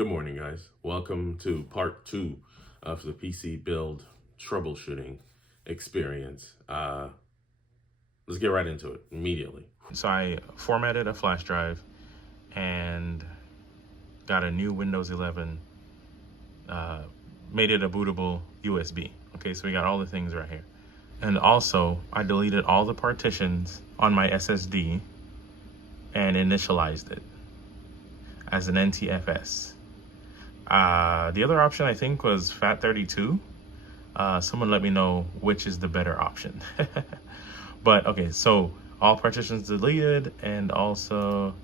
Good morning, guys. Welcome to part 2 of the PC build troubleshooting experience. Let's get right into it immediately. So I formatted a flash drive and got a new Windows 11, made it a bootable USB. Okay, so we got all the things right here. And also, I deleted all the partitions on my SSD and initialized it as an NTFS. The other option I think was FAT32. Someone let me know which is the better option. But okay, so all partitions deleted and also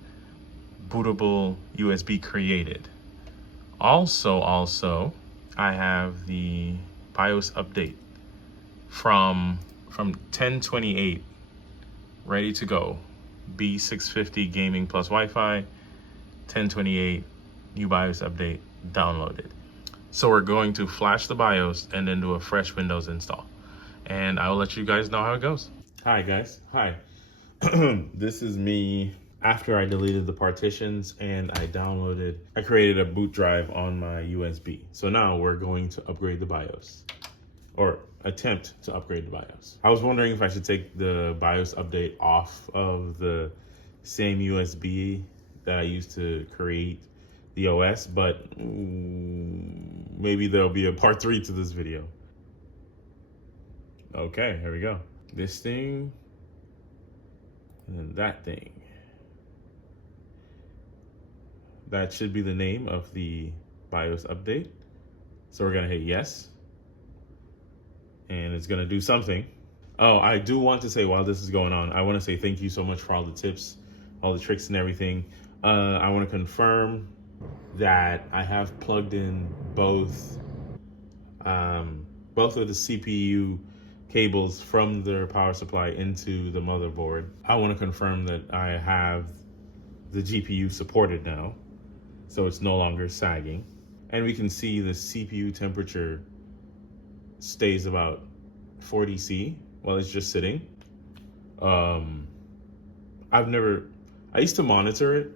bootable USB created. Also, I have the BIOS update from 1028 ready to go. B650 gaming plus Wi-Fi, 1028 new BIOS update downloaded. So we're going to flash the BIOS and then do a fresh Windows install. And I will let you guys know how it goes. Hi guys, hi. This is me after I deleted the partitions and I created a boot drive on my USB. So now we're going to upgrade the BIOS, or attempt to upgrade the BIOS. I was wondering if I should take the BIOS update off of the same USB that I used to create the OS, but maybe there'll be a part 3 to this video. Okay, here we go. This thing, and then that thing. That should be the name of the BIOS update. So we're gonna hit yes. And it's gonna do something. Oh, I do want to say while this is going on, I wanna say thank you so much for all the tips, all the tricks and everything. I wanna confirm that I have plugged in both of the CPU cables from their power supply into the motherboard. I want to confirm that I have the GPU supported now, so it's no longer sagging. And we can see the CPU temperature stays about 40 C while it's just sitting. I used to monitor it,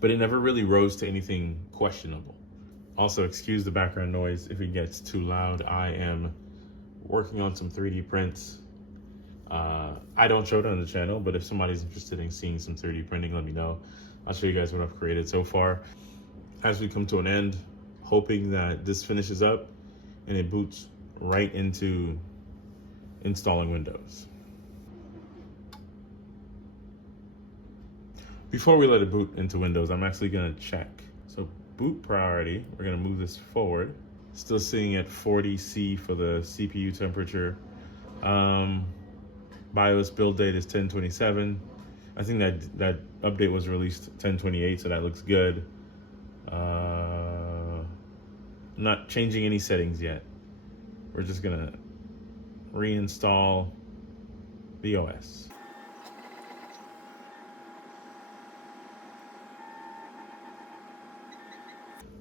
but it never really rose to anything questionable. Also, excuse the background noise if it gets too loud. I am working on some 3D prints. I don't show it on the channel, but if somebody's interested in seeing some 3D printing, let me know. I'll show you guys what I've created so far. As we come to an end, hoping that this finishes up and it boots right into installing Windows. Before we let it boot into Windows, I'm actually gonna check. So boot priority, we're gonna move this forward. Still sitting at 40 C for the CPU temperature. BIOS build date is 1027. I think that update was released 1028, so that looks good. Not changing any settings yet. We're just gonna reinstall the OS.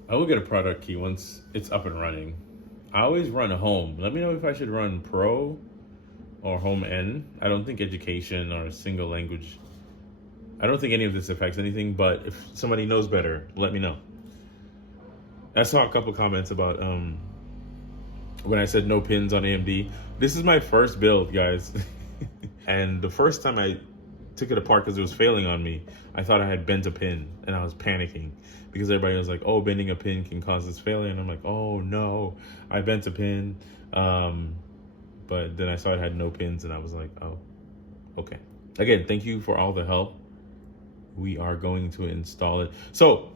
I will get a product key once it's up and running. I always run home. Let me know if I should run Pro or Home N. I don't think education or single language, I don't think any of this affects anything, but if somebody knows better, let me know. I saw a couple comments about when I said no pins on AMD. This is my first build, guys. And the first time I took it apart because it was failing on me, I thought I had bent a pin and I was panicking because everybody was like, oh, bending a pin can cause this failure. And I'm like, oh no, I bent a pin. But then I saw it had no pins and I was like, oh, okay. Again, thank you for all the help. We are going to install it. So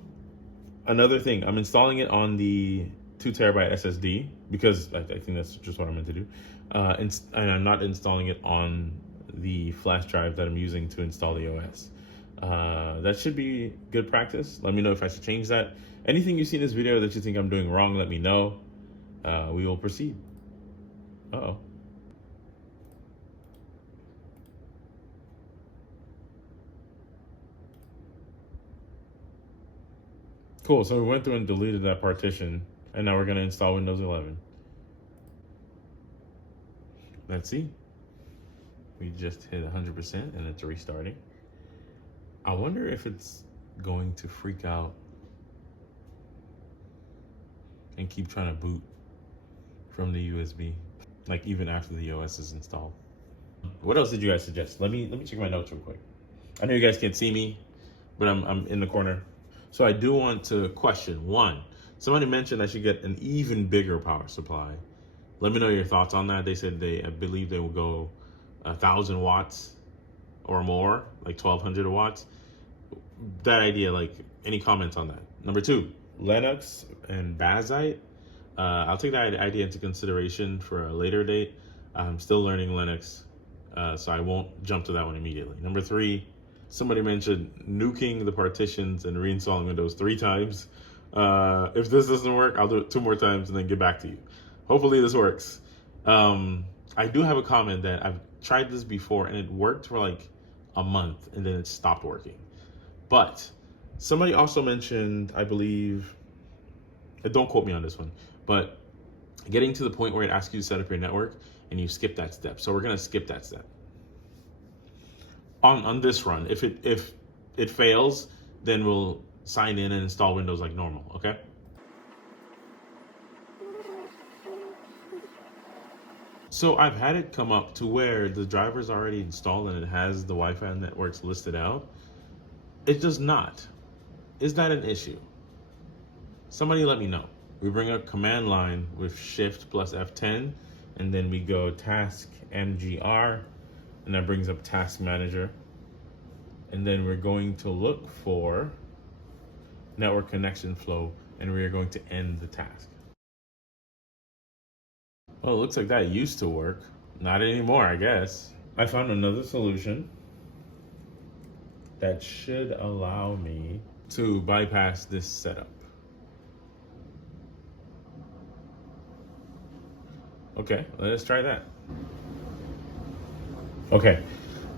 another thing, I'm installing it on the 2 terabyte SSD because I think that's just what I meant to do. And I'm not installing it on the flash drive that I'm using to install the OS. That should be good practice. Let me know if I should change that. Anything you see in this video that you think I'm doing wrong, let me know. We will proceed. Uh-oh. Cool, so we went through and deleted that partition, and now we're gonna install Windows 11. Let's see. We just hit 100% and it's restarting. I wonder if it's going to freak out and keep trying to boot from the USB, like even after the OS is installed. What else did you guys suggest? Let me check my notes real quick. I know you guys can't see me, but I'm in the corner. So I do want to question one. Somebody mentioned I should get an even bigger power supply. Let me know your thoughts on that. They said I believe they will go 1,000 watts or more, like 1,200 watts. That idea, like, any comments on that? Number two, Linux and Bazite. I'll take that idea into consideration for a later date. I'm still learning Linux, so I won't jump to that one immediately. Number three, somebody mentioned nuking the partitions and reinstalling Windows 3 times. If this doesn't work, I'll do it 2 more times and then get back to you. Hopefully this works. I do have a comment that I've tried this before and it worked for like a month and then it stopped working. But somebody also mentioned, I believe, don't quote me on this one, but getting to the point where it asks you to set up your network and you skip that step. So we're gonna skip that step. On this run, if it fails, then we'll sign in and install Windows like normal, okay? So I've had it come up to where the driver's already installed and it has the Wi-Fi networks listed out. It does not. Is that an issue? Somebody let me know. We bring up command line with Shift plus F10, and then we go task MGR, and that brings up task manager. And then we're going to look for network connection flow, and we are going to end the task. Well, it looks like that used to work. Not anymore, I guess. I found another solution that should allow me to bypass this setup. Okay, let's try that. Okay,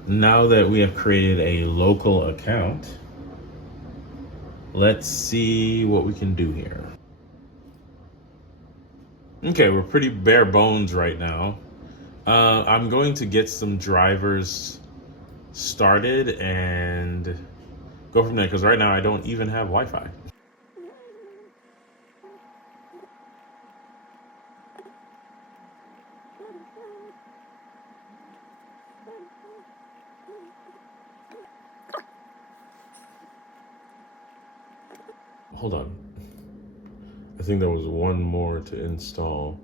now that we have created a local account, let's see what we can do here. Okay, we're pretty bare bones right now. I'm going to get some drivers started and go from there, because right now I don't even have Wi-Fi. Hold on. I think there was one more to install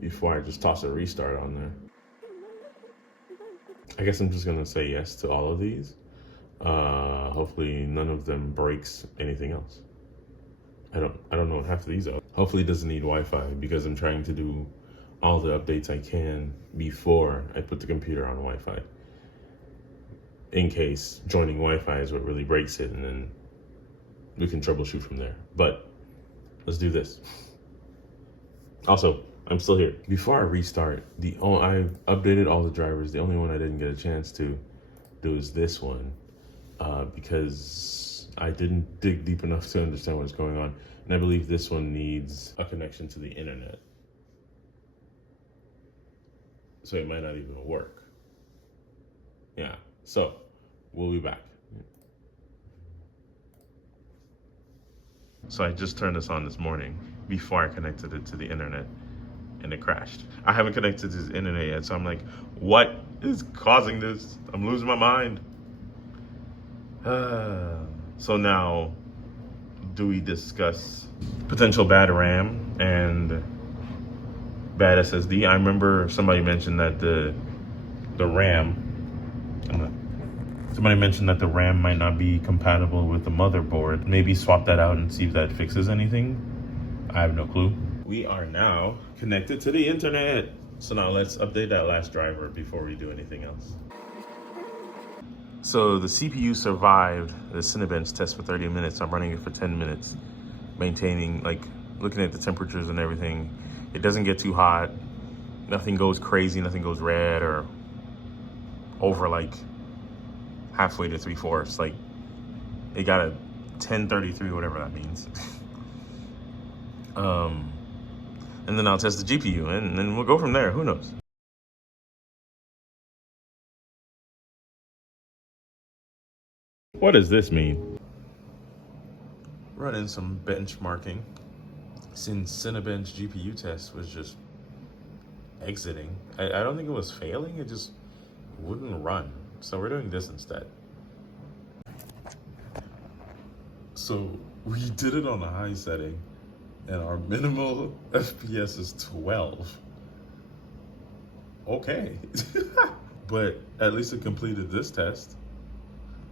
before I just toss a restart on there. I guess I'm just gonna say yes to all of these. Hopefully none of them breaks anything else. I don't know what half of these are. Hopefully it doesn't need Wi-Fi, because I'm trying to do all the updates I can before I put the computer on Wi-Fi, in case joining Wi-Fi is what really breaks it, and then we can troubleshoot from there. But let's do this. Also, I'm still here. Before I restart, I updated all the drivers. The only one I didn't get a chance to do is this one, because I didn't dig deep enough to understand what's going on. And I believe this one needs a connection to the internet. So it might not even work. Yeah, so we'll be back. So I just turned this on this morning before I connected it to the internet, and it crashed. I haven't connected to the internet yet, so I'm like, what is causing this? I'm losing my mind. So now, do we discuss potential bad RAM and bad SSD? I remember somebody mentioned that the RAM, somebody mentioned that the RAM might not be compatible with the motherboard. Maybe swap that out and see if that fixes anything. I have no clue. We are now connected to the internet. So now let's update that last driver before we do anything else. So the CPU survived the Cinebench test for 30 minutes. I'm running it for 10 minutes, maintaining, like, looking at the temperatures and everything. It doesn't get too hot. Nothing goes crazy, nothing goes red or over like halfway to 3/4. Like, it got a 1033, whatever that means. And then I'll test the GPU, and then we'll go from there. Who knows? What does this mean? Running some benchmarking. since Cinebench GPU test was just exiting, I don't think it was failing, it just wouldn't run. So we're doing this instead. So we did it on a high setting and our minimal FPS is 12. Okay. But at least it completed this test.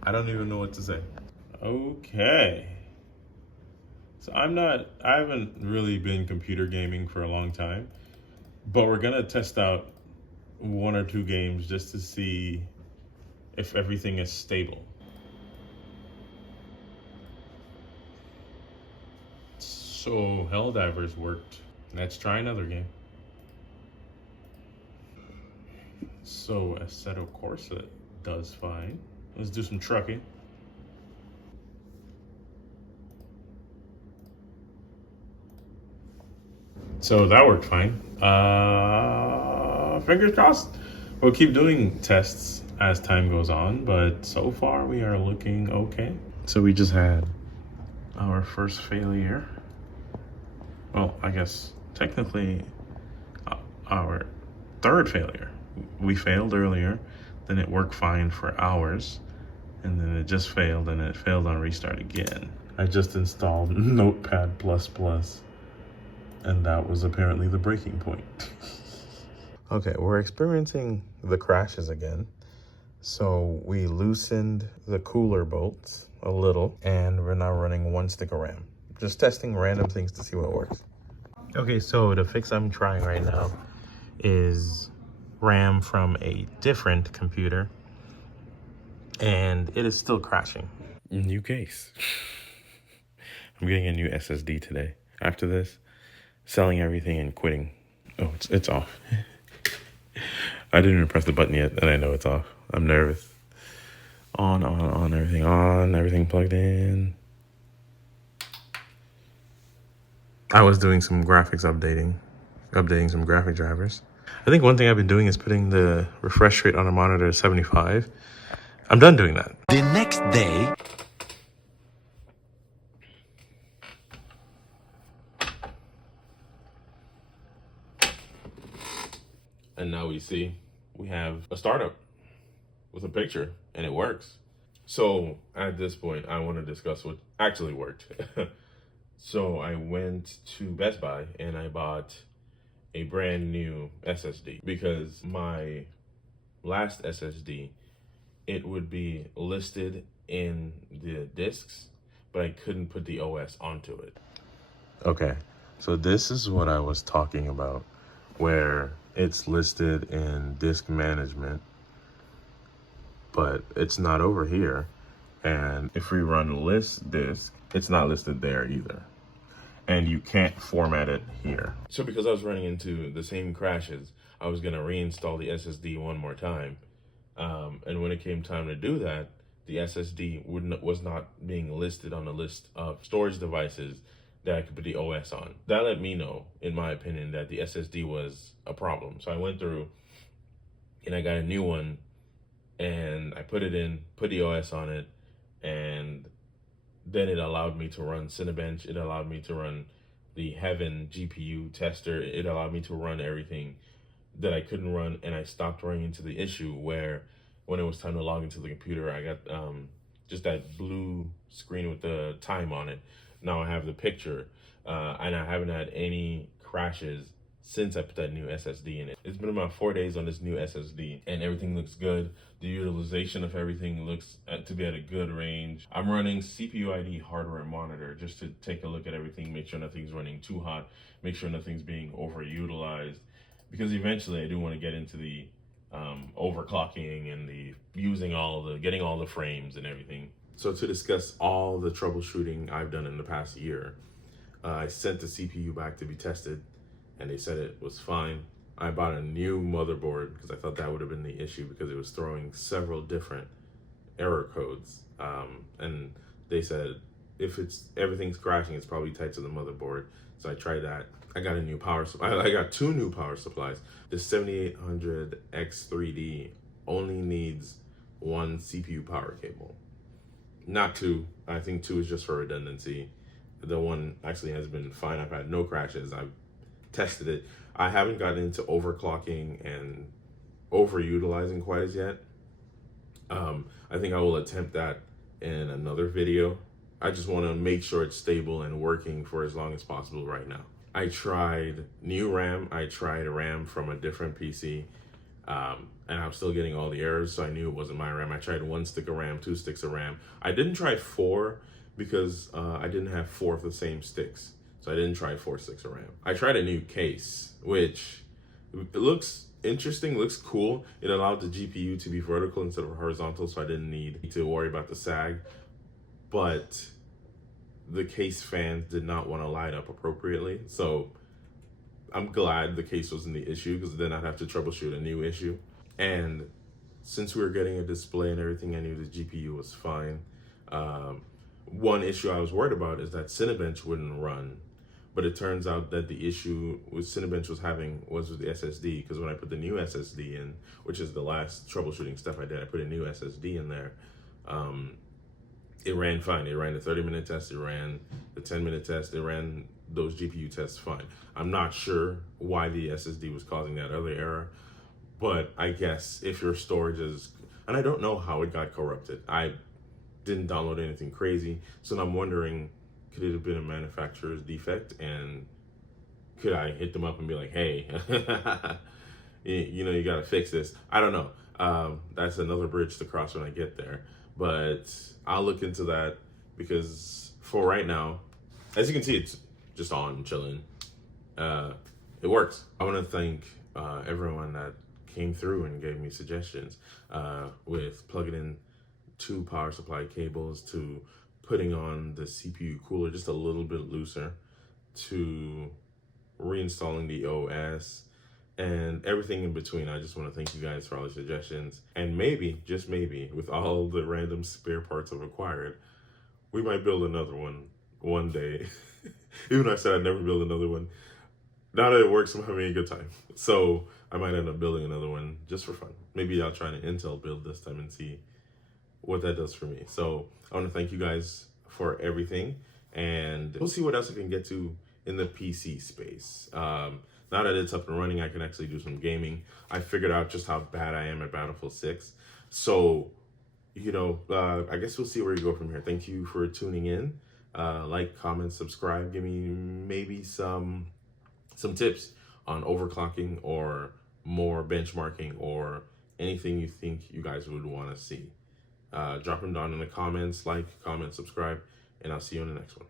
I don't even know what to say. Okay. So I haven't really been computer gaming for a long time, but we're gonna test out 1 or 2 games just to see if everything is stable. So Helldivers worked. Let's try another game. So Assetto Corsa does fine. Let's do some trucking. So that worked fine. Fingers crossed. We'll keep doing tests as time goes on, but so far we are looking okay. So we just had our first failure. Well, I guess technically our third failure. We failed earlier, then it worked fine for hours, and then it just failed, and it failed on restart again. I just installed Notepad++, and that was apparently the breaking point. Okay, we're experiencing the crashes again. So we loosened the cooler bolts a little, and we're now running 1 stick of RAM. Just testing random things to see what works. Okay, so the fix I'm trying right now is RAM from a different computer, and it is still crashing. New case. I'm getting a new SSD today. After this, selling everything and quitting. Oh, it's off. I didn't even press the button yet, and I know it's off. I'm nervous. On, everything plugged in. I was doing some graphics updating some graphic drivers. I think one thing I've been doing is putting the refresh rate on a monitor to 75. I'm done doing that. The next day. And now we see we have a startup with a picture, and it works. So at this point, I want to discuss what actually worked. So I went to Best Buy and I bought a brand new SSD because my last SSD, it would be listed in the discs, but I couldn't put the OS onto it. Okay, so this is what I was talking about, where it's listed in disk management, but it's not over here. And if we run list disk, it's not listed there either. And you can't format it here. So because I was running into the same crashes, I was gonna reinstall the SSD one more time. And when it came time to do that, the SSD was not being listed on the list of storage devices that I could put the OS on. That let me know, in my opinion, that the SSD was a problem. So I went through and I got a new one, and I put it in, put the OS on it, and then it allowed me to run Cinebench. It allowed me to run the Heaven GPU tester. It allowed me to run everything that I couldn't run, and I stopped running into the issue where when it was time to log into the computer, I got just that blue screen with the time on it. Now I have the picture, and I haven't had any crashes since I put that new SSD in it. It's been about 4 days on this new SSD, and everything looks good. The utilization of everything looks to be at a good range. I'm running CPU ID hardware monitor just to take a look at everything, make sure nothing's running too hot, make sure nothing's being overutilized, because eventually I do want to get into the overclocking and the getting all the frames and everything. So to discuss all the troubleshooting I've done in the past year, I sent the CPU back to be tested, and they said it was fine. I bought a new motherboard because I thought that would have been the issue, because it was throwing several different error codes. And they said if everything's crashing, it's probably tied to the motherboard. So I tried that. I got a new power supply. I got 2 new power supplies. The 7800 X3D only needs 1 CPU power cable. Not 2. I think 2 is just for redundancy. The one actually has been fine. I've had no crashes. I've tested it. I haven't gotten into overclocking and overutilizing quite as yet. I think I will attempt that in another video. I just want to make sure it's stable and working for as long as possible right now. I tried new RAM. I tried RAM from a different PC, and I'm still getting all the errors, so I knew it wasn't my RAM. I tried 1 stick of RAM, 2 sticks of RAM. I didn't try 4 because I didn't have 4 of the same sticks, so I didn't try 4 sticks of RAM. I tried a new case, which it looks interesting, looks cool. It allowed the GPU to be vertical instead of horizontal, so I didn't need to worry about the sag. But the case fans did not want to line up appropriately, so I'm glad the case wasn't the issue, because then I'd have to troubleshoot a new issue. And since we were getting a display and everything, I knew the GPU was fine. One issue I was worried about is that Cinebench wouldn't run. But it turns out that the issue with Cinebench was with the SSD, because when I put the new SSD in, which is the last troubleshooting stuff I did, I put a new SSD in there. It ran fine. It ran the 30-minute test, it ran the 10-minute test, it ran those GPU tests fine. I'm not sure why the SSD was causing that other error, but I guess if your storage is, and I don't know how it got corrupted. I didn't download anything crazy, so I'm wondering, could it have been a manufacturer's defect, and could I hit them up and be like, hey, you gotta fix this? I don't know. That's another bridge to cross when I get there, but I'll look into that, because for right now, as you can see, it's just on chilling. It works. I want to thank everyone that came through and gave me suggestions with plugging in 2 power supply cables, to putting on the CPU cooler just a little bit looser, to reinstalling the OS, and everything in between. I just want to thank you guys for all the suggestions. And maybe, just maybe, with all the random spare parts I've acquired, we might build another one day. Even though I said I'd never build another one, now that it works, I'm having a good time. So I might end up building another one just for fun. Maybe I'll try an Intel build this time and see what that does for me. So I want to thank you guys for everything, and we'll see what else I can get to in the PC space. Now that it's up and running, I can actually do some gaming. I figured out just how bad I am at Battlefield 6. So, I guess we'll see where you go from here. Thank you for tuning in. Like, comment, subscribe. Give me maybe some tips on overclocking or more benchmarking, or anything you think you guys would want to see. Drop them down in the comments. Like, comment, subscribe, and I'll see you in the next one.